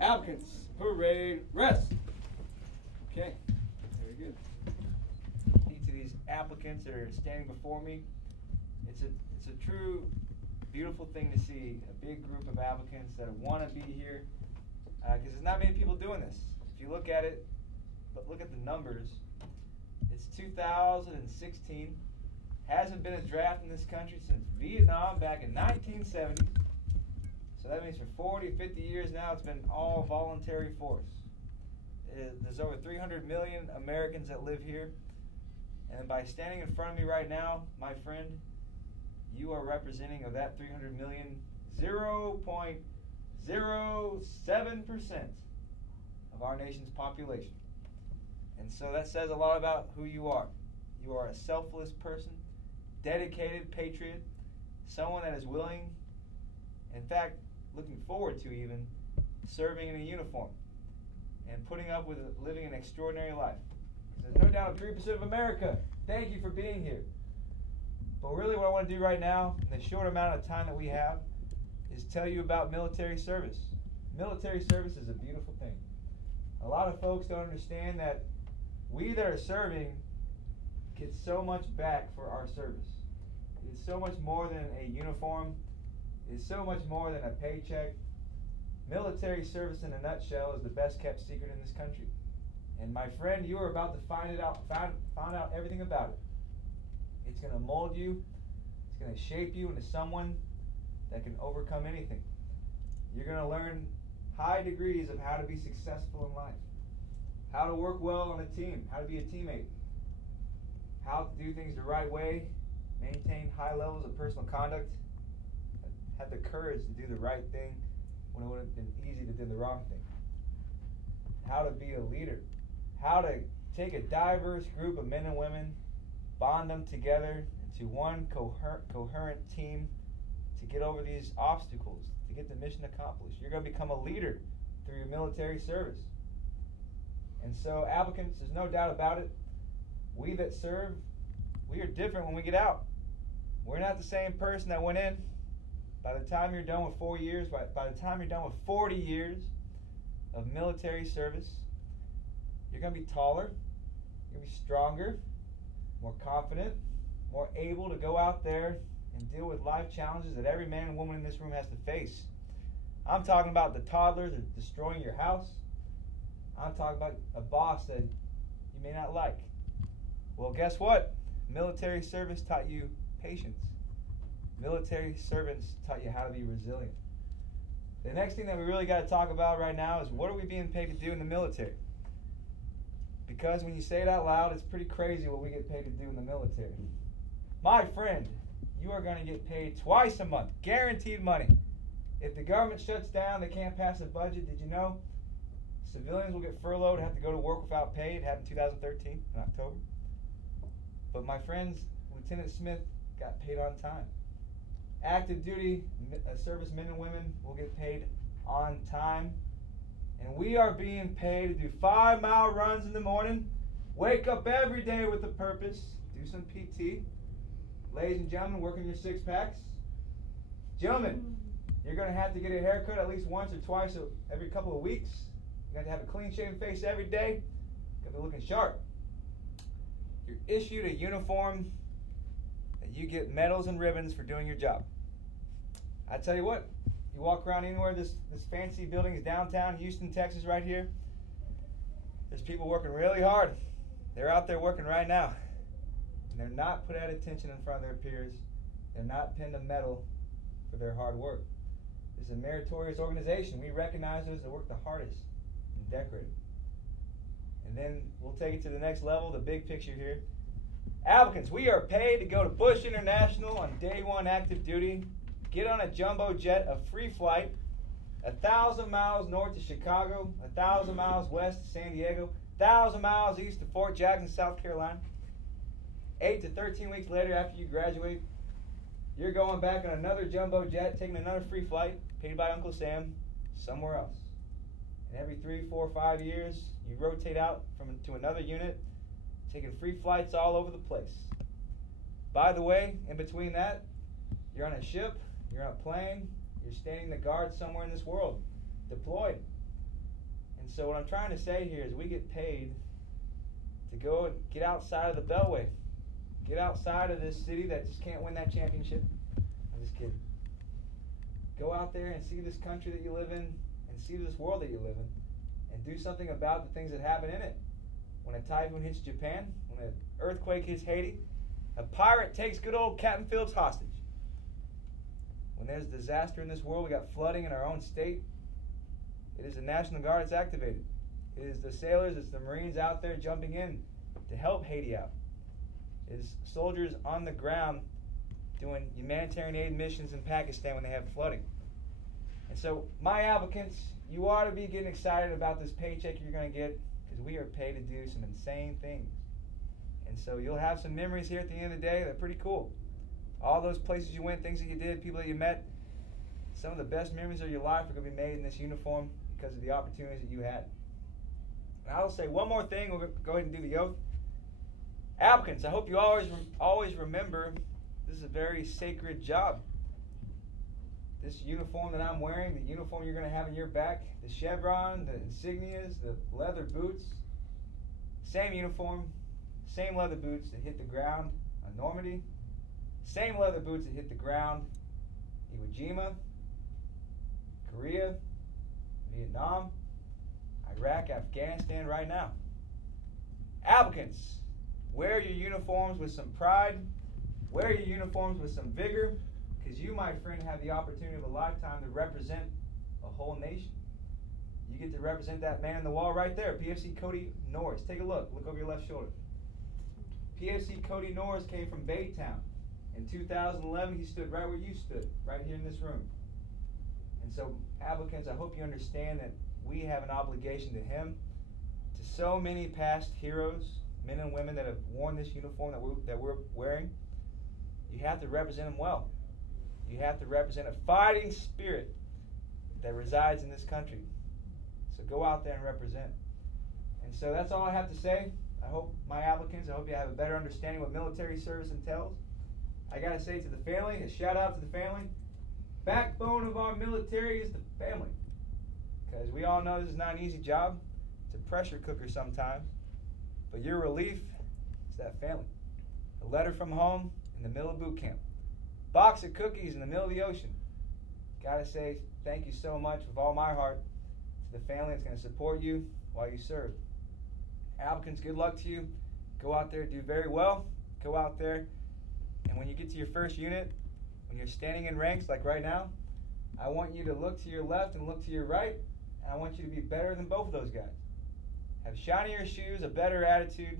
Applicants, parade, rest. Okay, very good. Each of these applicants that are standing before me, it's a true, beautiful thing to see a big group of applicants that want to be here, because there's not many people doing this. If you look at it, but look at the numbers, it's 2016. Hasn't been a draft in this country since Vietnam back in 1970. So that means for 40, 50 years now, it's been all voluntary force. There's over 300 million Americans that live here. And by standing in front of me right now, my friend, you are representing of that 300 million, 0.07% of our nation's population. And so that says a lot about who you are. You are a selfless person, dedicated patriot, someone that is willing, in fact, looking forward to even, serving in a uniform and putting up with living an extraordinary life. There's no doubt 3% of America. Thank you for being here. But really what I want to do right now, in the short amount of time that we have, is tell you about military service. Military service is a beautiful thing. A lot of folks don't understand that we that are serving get so much back for our service. It is so much more than a uniform. It is so much more than a paycheck. Military service in a nutshell is the best kept secret in this country. And my friend, you are about to find out everything about it. It's going to mold you. It's going to shape you into someone that can overcome anything. You're going to learn high degrees of how to be successful in life, how to work well on a team, how to be a teammate, how to do things the right way, maintain high levels of personal conduct, have the courage to do the right thing when it would have been easy to do the wrong thing, how to be a leader, how to take a diverse group of men and women, bond them together into one coherent team to get over these obstacles, to get the mission accomplished. You're going to become a leader through your military service. And so, applicants, there's no doubt about it, we that serve, we are different when we get out. We're not the same person that went in. By the time you're done with 4 years, by the time you're done with 40 years of military service, you're going to be taller, you're going to be stronger, more confident, more able to go out there and deal with life challenges that every man and woman in this room has to face. I'm talking about the toddlers that are destroying your house. I'm talking about a boss that you may not like. Well, guess what? Military service taught you patience. Military servants taught you how to be resilient. The next thing that we really got to talk about right now is what are we being paid to do in the military? Because when you say it out loud, it's pretty crazy what we get paid to do in the military. My friend, you are going to get paid twice a month, guaranteed money. If the government shuts down, they can't pass a budget, did you know? Civilians will get furloughed, have to go to work without pay. It happened in 2013, in October. But my friends, Lieutenant Smith got paid on time. Active duty servicemen and women will get paid on time. And we are being paid to do 5-mile runs in the morning, wake up every day with a purpose, do some PT. Ladies and gentlemen, working your six-packs. Gentlemen, you're going to have to get a haircut at least once or twice every couple of weeks. You have to have a clean-shaven face every day. You have to be looking sharp. You're issued a uniform that you get medals and ribbons for doing your job. I tell you what, you walk around anywhere, this fancy building is downtown Houston, Texas, right here. There's people working really hard. They're out there working right now. And they're not put at attention in front of their peers. They're not pinned a medal for their hard work. This is a meritorious organization. We recognize those that work the hardest and decorate. And then we'll take it to the next level, the big picture here. Applicants, we are paid to go to Bush International on day one active duty, get on a jumbo jet of free flight, 1,000 miles north to Chicago, 1,000 miles west to San Diego, 1,000 miles east to Fort Jackson, South Carolina. 8 to 13 weeks later after you graduate, you're going back on another jumbo jet, taking another free flight, paid by Uncle Sam, somewhere else. And every 3, 4, 5 years, you rotate out to another unit, taking free flights all over the place. By the way, in between that, you're on a ship, you're on a plane, you're standing the guard somewhere in this world, deployed. And so what I'm trying to say here is we get paid to go and get outside of the Beltway. Get outside of this city that just can't win that championship. I'm just kidding. Go out there and see this country that you live in and see this world that you live in and do something about the things that happen in it. When a typhoon hits Japan, when an earthquake hits Haiti, a pirate takes good old Captain Phillips hostage. When there's disaster in this world, we got flooding in our own state, it is the National Guard that's activated. It is the sailors, it's the Marines out there jumping in to help Haiti out. It is soldiers on the ground doing humanitarian aid missions in Pakistan when they have flooding. And so, my applicants, you ought to be getting excited about this paycheck you're going to get, because we are paid to do some insane things. And so you'll have some memories here at the end of the day that are pretty cool. All those places you went, things that you did, people that you met, some of the best memories of your life are going to be made in this uniform because of the opportunities that you had. And I'll say one more thing, we'll go ahead and do the oath. Applicants, I hope you always remember this is a very sacred job. This uniform that I'm wearing, the uniform you're going to have in your back, the chevron, the insignias, the leather boots, same uniform, same leather boots that hit the ground on Normandy, same leather boots that hit the ground Iwo Jima, Korea, Vietnam, Iraq, Afghanistan right now. Applicants, wear your uniforms with some pride, wear your uniforms with some vigor, because you, my friend, have the opportunity of a lifetime to represent a whole nation. You get to represent that man on the wall right there, PFC Cody Norris. Take a look. Look over your left shoulder. PFC Cody Norris came from Baytown. In 2011, he stood right where you stood, right here in this room. And so, applicants, I hope you understand that we have an obligation to him, to so many past heroes, men and women that have worn this uniform that we're wearing. You have to represent them well. You have to represent a fighting spirit that resides in this country. So go out there and represent. And so that's all I have to say. I hope my applicants, I hope you have a better understanding what military service entails. I got to say to the family, a shout out to the family. Backbone of our military is the family. Because we all know this is not an easy job. It's a pressure cooker sometimes. But your relief is that family. A letter from home in the middle of boot camp. Box of cookies in the middle of the ocean. Gotta say thank you so much with all my heart to the family that's going to support you while you serve. Applicants, good luck to you. Go out there, do very well. Go out there, and when you get to your first unit, when you're standing in ranks like right now, I want you to look to your left and look to your right, and I want you to be better than both of those guys. Have shinier shoes, a better attitude,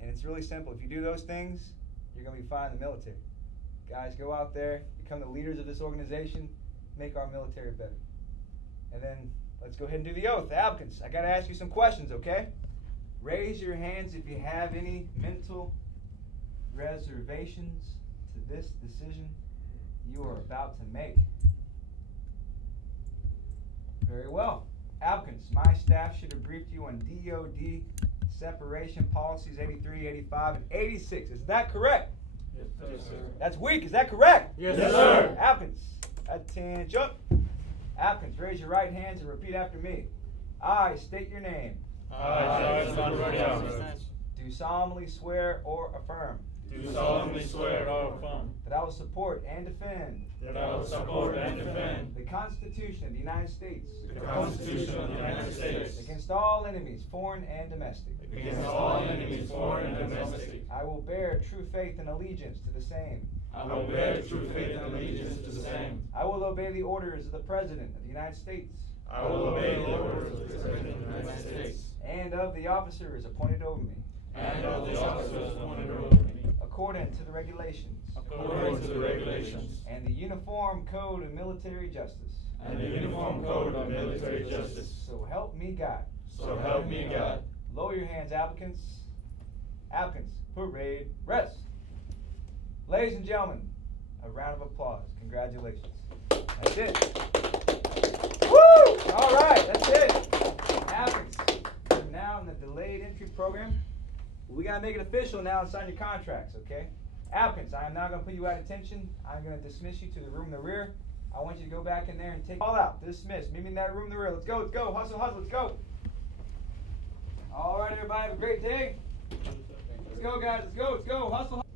and it's really simple. If you do those things, you're going to be fine in the military. Guys, go out there, become the leaders of this organization, make our military better. And then let's go ahead and do the oath. Applicants, I got to ask you some questions, okay? Raise your hands if you have any mental reservations to this decision you are about to make. Very well. Applicants, my staff should have briefed you on DOD separation policies 83, 85, and 86. Is that correct? Yes, sir. That's weak. Is that correct? Yes, sir. Applicants, attention. Applicants, raise your right hands and repeat after me. I state your name. I, Do solemnly swear or affirm. Do solemnly swear or affirm. That I will support and defend. That I will support and defend. The Constitution of the United States. The Constitution of the United States. Against all enemies, foreign and domestic. Against all enemies, foreign and domestic. I will bear true faith and allegiance to the same. I will bear true faith and allegiance to the same. I will obey the orders of the President of the United States. I will obey the orders of the President of the United States. And of the officers appointed over me. And of the officers appointed over me. According to the regulations. According to the regulations. And the Uniform Code of Military Justice. And the Uniform Code of Military Justice. So help me God. So help me God. Lower your hands, applicants. Applicants, parade, rest. Ladies and gentlemen, a round of applause. Congratulations. That's it. Woo! All right, that's it. Applicants, you're now in the delayed entry program. We got to make it official now and sign your contracts, okay? Applicants, I am now going to put you out of detention. I'm going to dismiss you to the room in the rear. I want you to go back in there and take it all out. Dismiss. Meet me in that room in the rear. Let's go, let's go. Hustle, hustle, let's go. All right, everybody, have a great day. Let's go, guys. Let's go, let's go. Hustle, hustle.